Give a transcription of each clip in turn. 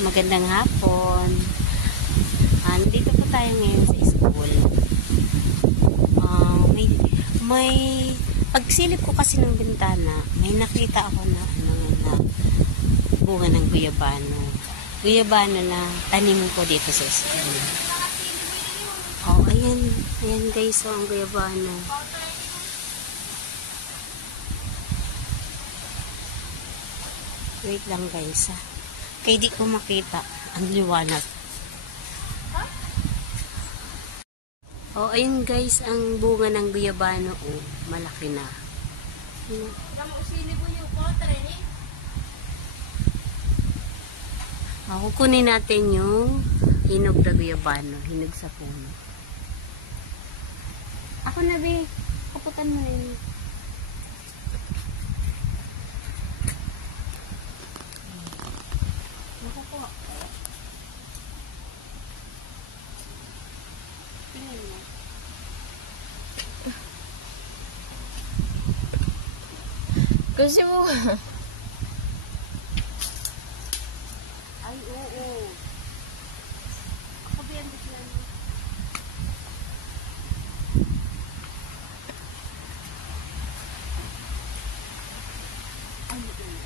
Magandang hapon. Nandito po tayo ngayon sa school. May pagsilip ko kasi ng bintana, may nakita ako na na bunga ng guyabano. Guyabano na tanim ko dito sa school. Oh, ayan. Ayan guys, ang guyabano. Wait lang guys, ha. Kaya di ko makita ang liwanag. Oh, ayun guys, ang bunga ng guyabano. Oh, malaki na. Kukunin natin yung hinog na guyabano. Hinog sa puno. Ako na, be. Kaputan mo na yun. Nakukuha ko. Tingnan mo. Kasi mo. Ay, oo. Ako ba yan bigyan mo? Ano ba yan?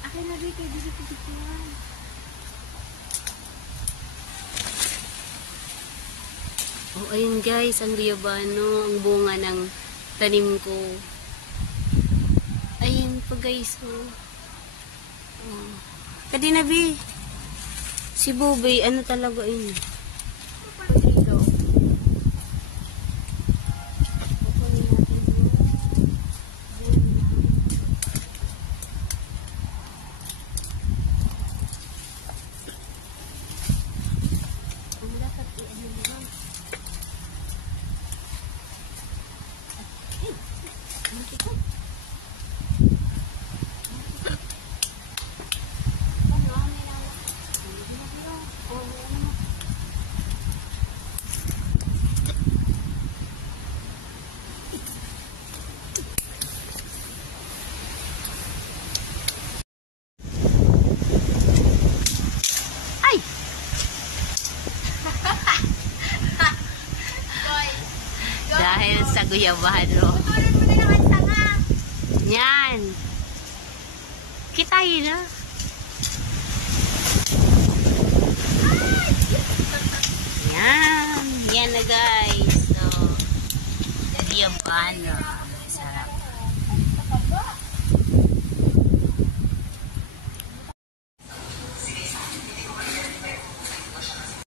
Akin na rin kayo dito pagkikuhan. Oh, ayun guys, ang guyabano, ang bunga ng tanim ko. Ayun po guys, oh. Oh. Kadinabi, si Bobby, ano talaga yun? Dito. Kukunin natin yung ang dapat i-ano mo lang. Ang kito. Dahil sa guyabano. Tutulan mo na naman tanga. Yan. Kitayin na. Yan. Yan na guys. So, guyabano.